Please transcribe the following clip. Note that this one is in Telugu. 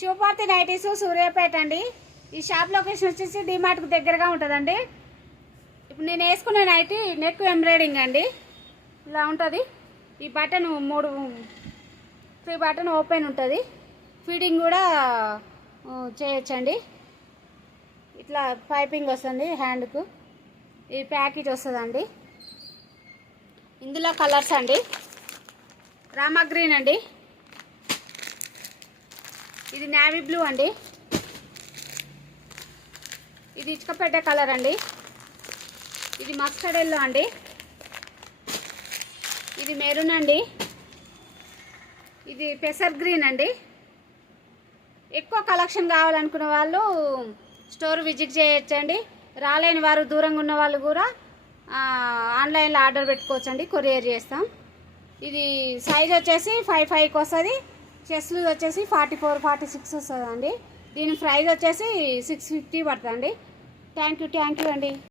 శివపార్తి నైటీస్ సూర్యాపేట అండి. ఈ షాప్ లొకేషన్ వచ్చేసి డిమార్ట్కు దగ్గరగా ఉంటుందండి. ఇప్పుడు నేను వేసుకునే నైటీ నెక్ ఎంబ్రాయిడింగ్ అండి. ఇలా ఉంటుంది. ఈ బటన్ 3 బటన్ ఓపెన్ ఉంటుంది. ఫీడింగ్ కూడా చేయొచ్చండి. ఇట్లా పైపింగ్ వస్తుంది హ్యాండ్కు. ఈ ప్యాకెట్ వస్తుందండి. ఇందులో కలర్స్ అండి. రామా గ్రీన్ అండి, ఇది నేవీ బ్లూ అండి, ఇది ఇటుకపెట్ట కలర్ అండి, ఇది మస్టర్డ్ ఎల్లో అండి, ఇది మెరూన్ అండి, ఇది పెసర్ గ్రీన్ అండి. ఎక్కువ కలెక్షన్ కావాలనుకున్న వాళ్ళు స్టోర్ విజిట్ చేయొచ్చండి. రాలేని వారు దూరంగా ఉన్న వాళ్ళు కూడా ఆన్లైన్లో ఆర్డర్ పెట్టుకోవచ్చండి, కొరియర్ చేస్తాం. ఇది సైజ్ వచ్చేసి 5'5" వస్తుంది. చెస్ట్ లూజ్ వచ్చేసి 44, 46 వస్తుందండి. దీని ప్రైస్ వచ్చేసి 650 పడుతుందండి. థ్యాంక్ యూ అండి.